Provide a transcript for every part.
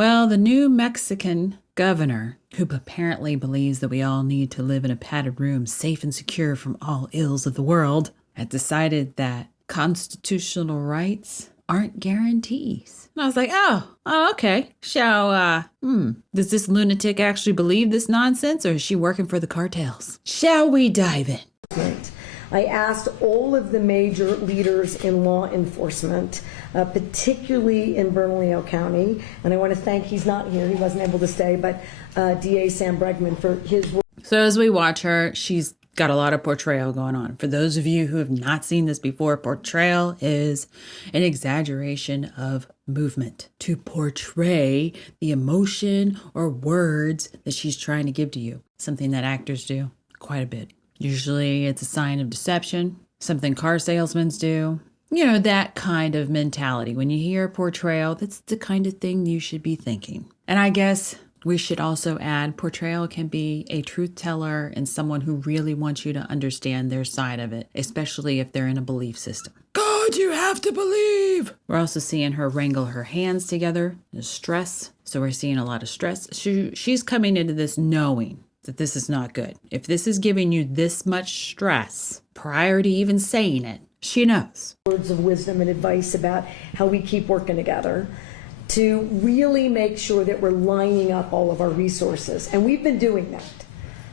Well, the new Mexican governor, who apparently believes that we all need to live in a padded room safe and secure from all ills of the world, had decided that constitutional rights aren't guarantees. And I was like, oh, okay. Does this lunatic actually believe this nonsense, or is she working for the cartels? Shall we dive in? Right. I asked all of the major leaders in law enforcement, particularly in Bernalillo County, and I want to thank, he's not here, he wasn't able to stay, but DA Sam Bregman for his work. So as we watch her, she's got a lot of portrayal going on. For those of you who have not seen this before, portrayal is an exaggeration of movement to portray the emotion or words that she's trying to give to you. Something that actors do quite a bit. Usually it's a sign of deception, something car salesmen do. You know, that kind of mentality. When you hear portrayal, that's the kind of thing you should be thinking. And I guess we should also add portrayal can be a truth teller and someone who really wants you to understand their side of it, especially if they're in a belief system. God, you have to believe. We're also seeing her wrangle her hands together. There's stress. So we're seeing a lot of stress. She's coming into this knowing that this is not good. If this is giving you this much stress prior to even saying it, she knows. Words of wisdom and advice about how we keep working together to really make sure that we're lining up all of our resources. And we've been doing that.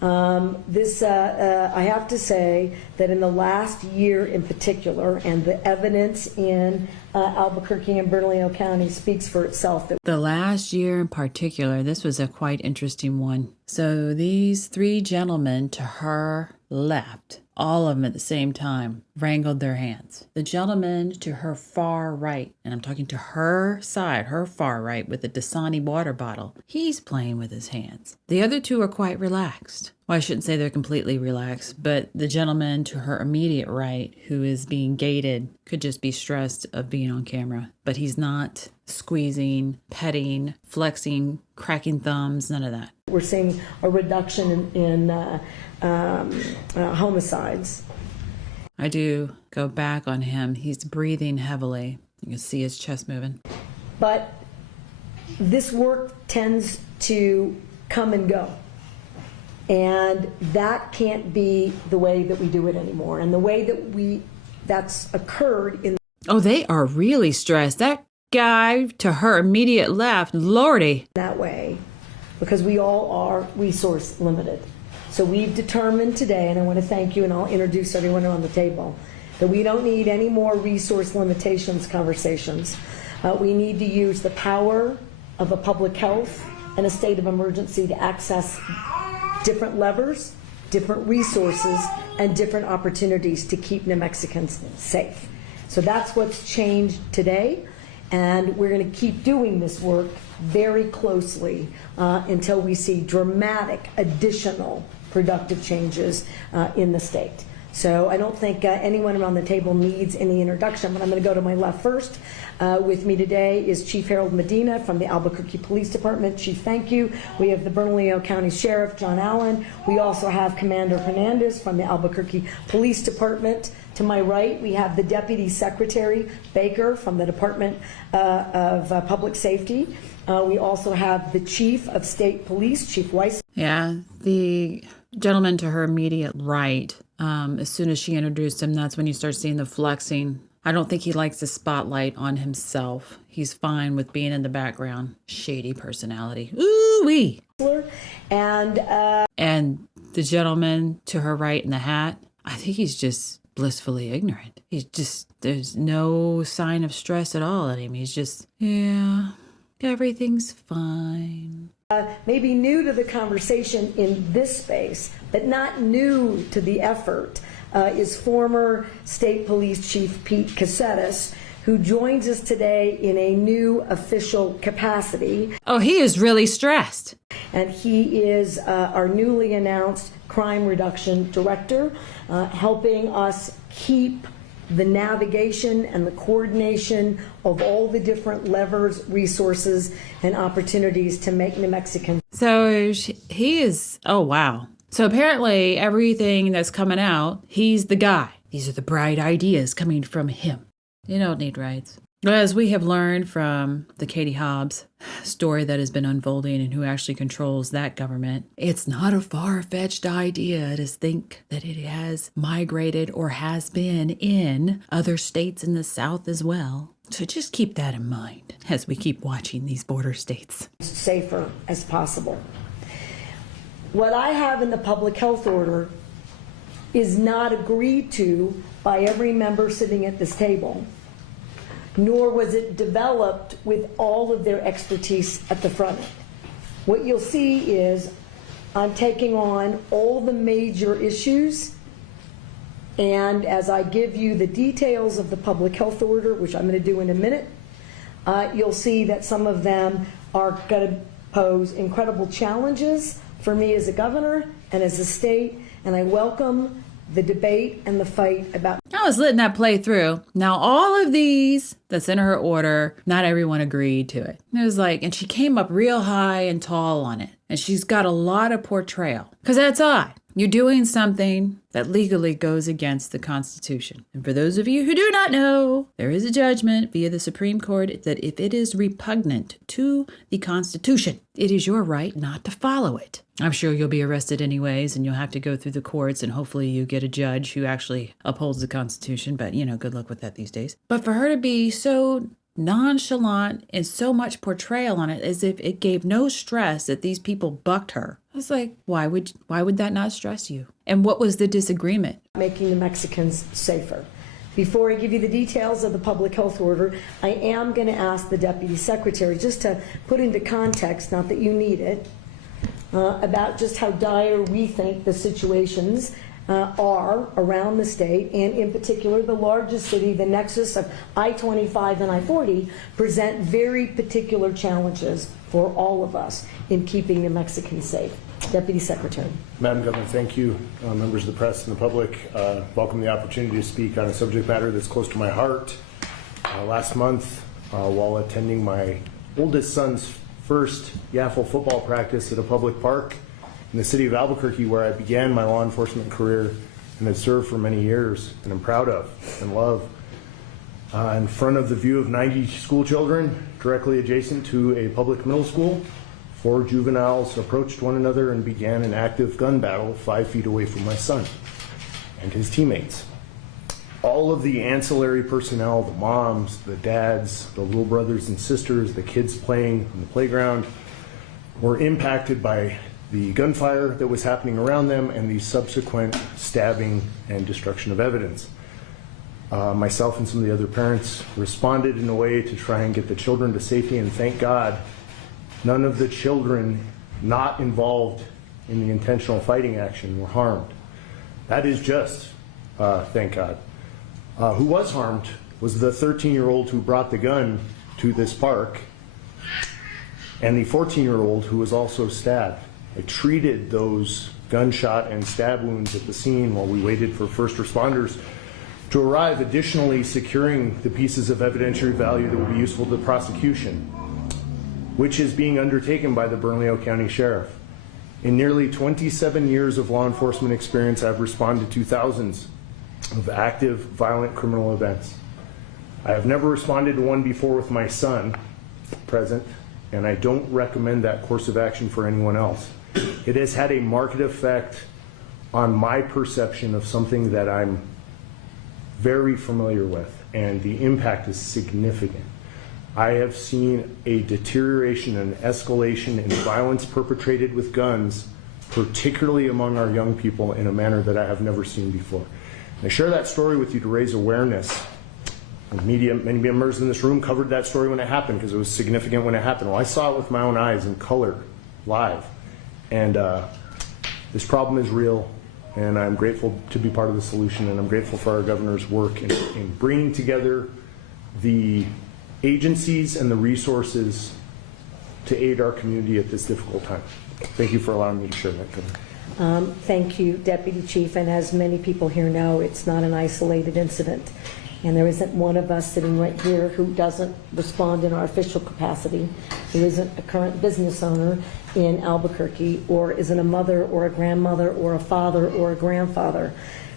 I have to say that in the last year in particular, and the evidence in Albuquerque and Bernalillo County speaks for itself. The last year in particular, this was a quite interesting one. So these three gentlemen to her left, all of them at the same time, wrangled their hands. The gentleman to her far right, and I'm talking to her side, her far right, with the Dasani water bottle, he's playing with his hands. The other two are quite relaxed. Well, I shouldn't say they're completely relaxed, but the gentleman to her immediate right, who is being gated, could just be stressed of being on camera. But he's not squeezing, petting, flexing, cracking thumbs, none of that. We're seeing a reduction in homicides. I do go back on him. He's breathing heavily. You can see his chest moving. But this work tends to come and go. And that can't be the way that we do it anymore. And the way that that's occurred in... Oh, they are really stressed. That guy to her immediate left, Lordy. That way, because we all are resource limited. So we've determined today, and I want to thank you, and I'll introduce everyone on the table, that we don't need any more resource limitations conversations. We need to use the power of a public health and a state of emergency to access different levers, different resources, and different opportunities to keep New Mexicans safe. So that's what's changed today, and we're going to keep doing this work very closely until we see dramatic additional productive changes in the state. So I don't think anyone around the table needs any introduction, but I'm going to go to my left first. With me today is Chief Harold Medina from the Albuquerque Police Department. Chief, thank you. We have the Bernalillo County Sheriff, John Allen. We also have Commander Hernandez from the Albuquerque Police Department. To my right, we have the Deputy Secretary, Baker, from the Department of Public Safety. We also have the Chief of State Police, Chief Weiss. Yeah, the gentleman to her immediate right, as soon as she introduced him, that's when you start seeing the flexing. I don't think he likes the spotlight on himself. He's fine with being in the background. Shady personality. Ooh-wee. And the gentleman to her right in the hat, I think he's just blissfully ignorant. There's no sign of stress at all in him. He's just, yeah, everything's fine. Maybe new to the conversation in this space, but not new to the effort, is former State Police Chief Pete Caceres, who joins us today in a new official capacity. Oh, he is really stressed. And he is our newly announced Crime Reduction Director, helping us keep the navigation and the coordination of all the different levers, resources, and opportunities to make New Mexicans. So he is, oh wow. So apparently everything that's coming out, he's the guy. These are the bright ideas coming from him. You don't need rights. As we have learned from the Katie Hobbs story that has been unfolding and who actually controls that government, it's not a far-fetched idea to think that it has migrated or has been in other states in the South as well. So just keep that in mind as we keep watching these border states. Safer as possible. What I have in the public health order is not agreed to by every member sitting at this table, nor was it developed with all of their expertise at the front end. What you'll see is I'm taking on all the major issues, and as I give you the details of the public health order, which I'm going to do in a minute, you'll see that some of them are going to pose incredible challenges for me as a governor and as a state, and I welcome the debate and the fight about. I was letting that play through. Now, all of these that's in her order, not everyone agreed to it. It was like, and she came up real high and tall on it. And she's got a lot of portrayal. Because that's odd. You're doing something that legally goes against the Constitution. And for those of you who do not know, there is a judgment via the Supreme Court that if it is repugnant to the Constitution, it is your right not to follow it. I'm sure you'll be arrested anyways, and you'll have to go through the courts, and hopefully you get a judge who actually upholds the Constitution. But, good luck with that these days. But for her to be so nonchalant and so much portrayal on it as if it gave no stress that these people bucked her. I was like, why would that not stress you? And what was the disagreement? Making the Mexicans safer. Before I give you the details of the public health order, I am going to ask the Deputy Secretary just to put into context, not that you need it, about just how dire we think the situations are around the state, and in particular the largest city, the nexus of I-25 and I-40, present very particular challenges for all of us in keeping the Mexicans safe. Deputy Secretary. Madam Governor, thank you. Members of the press and the public, welcome the opportunity to speak on a subject matter that's close to my heart. Last month, while attending my oldest son's first Yaffle football practice at a public park in the city of Albuquerque, where I began my law enforcement career and have served for many years and am proud of and love. In front of the view of 90 school children, directly adjacent to a public middle school, 4 juveniles approached one another and began an active gun battle 5 feet away from my son and his teammates. All of the ancillary personnel, the moms, the dads, the little brothers and sisters, the kids playing on the playground, were impacted by the gunfire that was happening around them and the subsequent stabbing and destruction of evidence. Myself and some of the other parents responded in a way to try and get the children to safety, and thank God none of the children not involved in the intentional fighting action were harmed. That is just, thank God. Who was harmed was the 13-year-old who brought the gun to this park and the 14-year-old who was also stabbed. I treated those gunshot and stab wounds at the scene while we waited for first responders to arrive, additionally securing the pieces of evidentiary value that will be useful to the prosecution, which is being undertaken by the Bernalillo County Sheriff. In nearly 27 years of law enforcement experience, I've responded to thousands of active, violent criminal events. I have never responded to one before with my son present, and I don't recommend that course of action for anyone else. It has had a marked effect on my perception of something that I'm very familiar with, and the impact is significant. I have seen a deterioration and escalation in violence perpetrated with guns, particularly among our young people, in a manner that I have never seen before. And I share that story with you to raise awareness. Media, many members in this room covered that story when it happened because it was significant when it happened. Well, I saw it with my own eyes in color, live. And this problem is real, and I'm grateful to be part of the solution, and I'm grateful for our governor's work in bringing together the agencies and the resources to aid our community at this difficult time. Thank you for allowing me to share that, Governor. Thank you, Deputy Chief, and as many people here know, it's not an isolated incident. And there isn't one of us sitting right here who doesn't respond in our official capacity, who isn't a current business owner in Albuquerque, or isn't a mother or a grandmother or a father or a grandfather,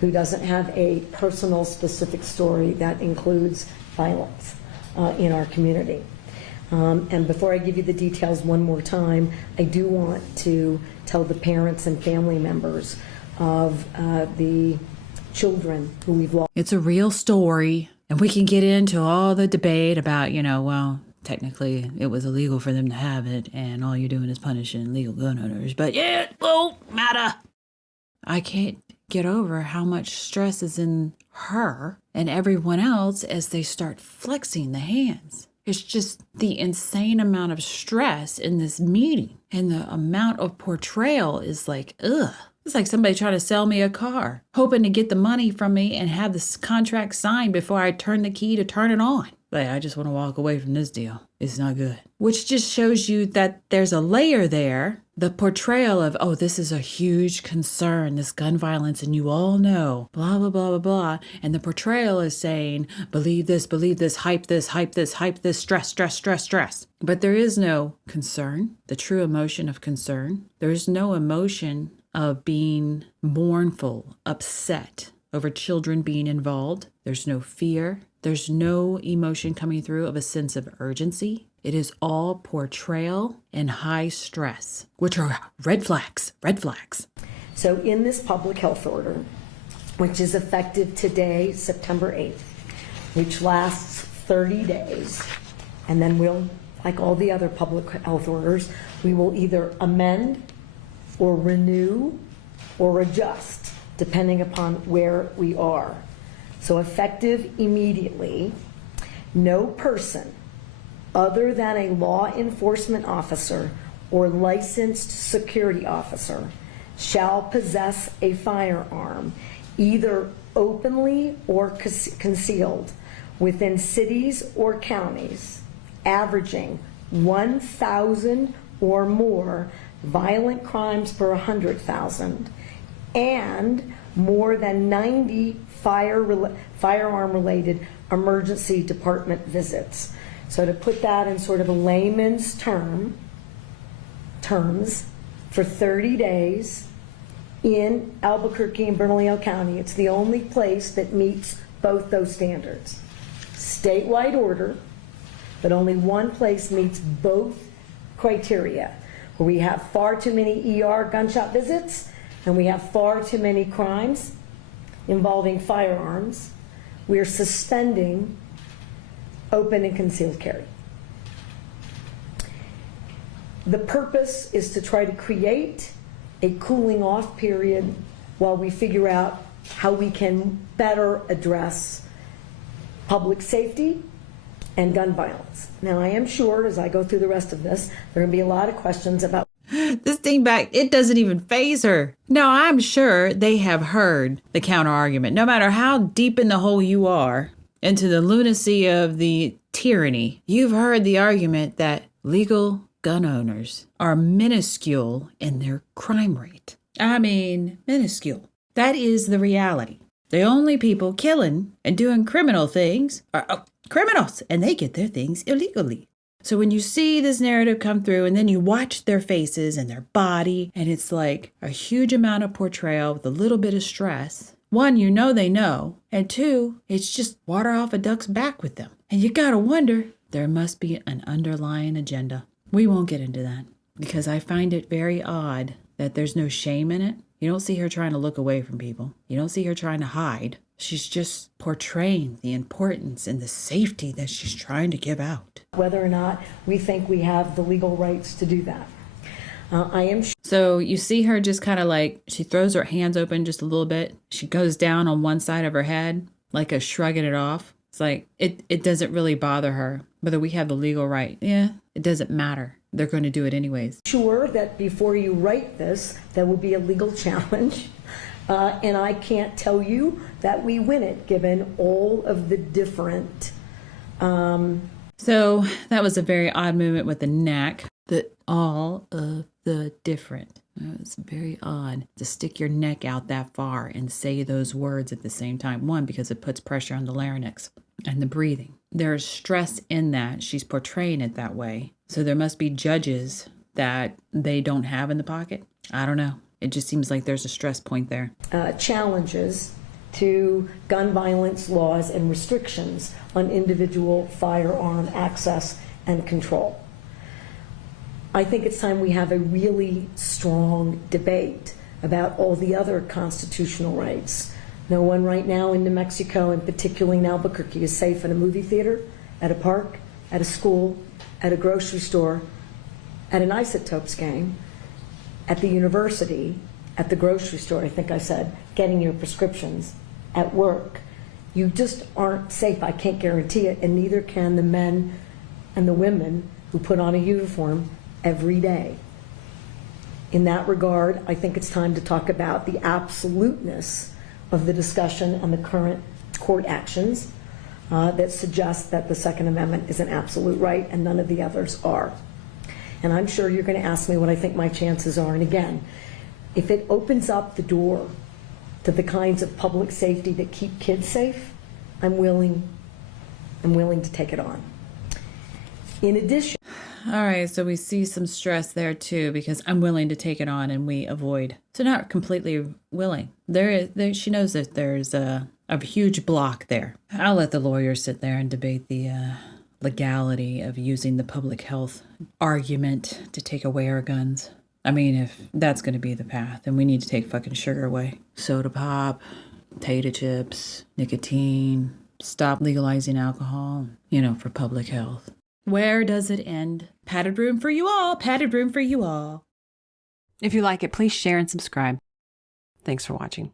who doesn't have a personal specific story that includes violence. in our community. And before I give you the details one more time, I do want to tell the parents and family members of the children who we've lost. It's a real story, and we can get into all the debate about, well, technically it was illegal for them to have it, and all you're doing is punishing legal gun owners, but yeah, it won't matter. I can't get over how much stress is in her and everyone else as they start flexing the hands. It's just the insane amount of stress in this meeting, and the amount of portrayal is like, ugh. It's like somebody trying to sell me a car, hoping to get the money from me and have this contract signed before I turn the key to turn it on. Like, I just want to walk away from this deal. It's not good. Which just shows you that there's a layer there. The portrayal of, oh, this is a huge concern, this gun violence, and you all know, blah, blah, blah, blah, blah. And the portrayal is saying, believe this, hype this, hype this, hype this, stress, stress, stress, stress. But there is no concern, the true emotion of concern. There is no emotion of being mournful, upset over children being involved. There's no fear. There's no emotion coming through of a sense of urgency. It is all portrayal and high stress, which are red flags, red flags. So in this public health order, which is effective today, September 8th, which lasts 30 days, and then we'll, like all the other public health orders, we will either amend or renew or adjust, depending upon where we are. So effective immediately, no person other than a law enforcement officer or licensed security officer shall possess a firearm, either openly or concealed, within cities or counties, averaging 1,000 or more violent crimes per 100,000, and more than 90 firearm-related emergency department visits. So to put that in sort of a layman's terms, for 30 days in Albuquerque and Bernalillo County, it's the only place that meets both those standards. Statewide order, but only one place meets both criteria, where we have far too many ER gunshot visits and we have far too many crimes involving firearms. We are suspending open and concealed carry. The purpose is to try to create a cooling off period while we figure out how we can better address public safety and gun violence. Now, I am sure as I go through the rest of this, there are going to be a lot of questions about this thing back, it doesn't even faze her. Now, I'm sure they have heard the counter argument. No matter how deep in the hole you are into the lunacy of the tyranny, you've heard the argument that legal gun owners are minuscule in their crime rate. I mean, minuscule. That is the reality. The only people killing and doing criminal things are criminals, and they get their things illegally. So when you see this narrative come through and then you watch their faces and their body, and it's like a huge amount of portrayal with a little bit of stress. One, you know they know. And two, it's just water off a duck's back with them. And you gotta wonder, there must be an underlying agenda. We won't get into that because I find it very odd that there's no shame in it. You don't see her trying to look away from people. You don't see her trying to hide. She's just portraying the importance and the safety that she's trying to give out. whether or not we think we have the legal rights to do that. So you see her just kind of like, she throws her hands open just a little bit. She goes down on one side of her head, like a shrugging it off. It's like, it doesn't really bother her whether we have the legal right. Yeah, it doesn't matter. They're going to do it anyways. Sure that before you write this, there will be a legal challenge. And I can't tell you that we win it, given all of the different... So that was a very odd movement with the neck. All of the different. It's very odd to stick your neck out that far and say those words at the same time. One, because it puts pressure on the larynx and the breathing. There's stress in that. She's portraying it that way. So there must be judges that they don't have in the pocket. I don't know. It just seems like there's a stress point there. Challenges to gun violence laws and restrictions on individual firearm access and control. I think it's time we have a really strong debate about all the other constitutional rights. No one right now in New Mexico, and particularly in Albuquerque, is safe in a movie theater, at a park, at a school, at a grocery store, at an Isotopes game, at the university, at the grocery store, I think I said, getting your prescriptions, at work. You just aren't safe. I can't guarantee it, and neither can the men and the women who put on a uniform every day. In that regard, I think it's time to talk about the absoluteness of the discussion and the current court actions that suggest that the Second Amendment is an absolute right and none of the others are. And I'm sure you're going to ask me what I think my chances are. And again, if it opens up the door to the kinds of public safety that keep kids safe, I'm willing to take it on. In addition, All right, so we see some stress there too, because I'm willing to take it on and we avoid. So not completely willing. She knows that there's a huge block there. I'll let the lawyers sit there and debate the legality of using the public health argument to take away our guns. I mean, if that's going to be the path, then we need to take fucking sugar away. Soda pop, potato chips, nicotine, stop legalizing alcohol, for public health. Where does it end? Padded room for you all. Padded room for you all. If you like it, please share and subscribe. Thanks for watching.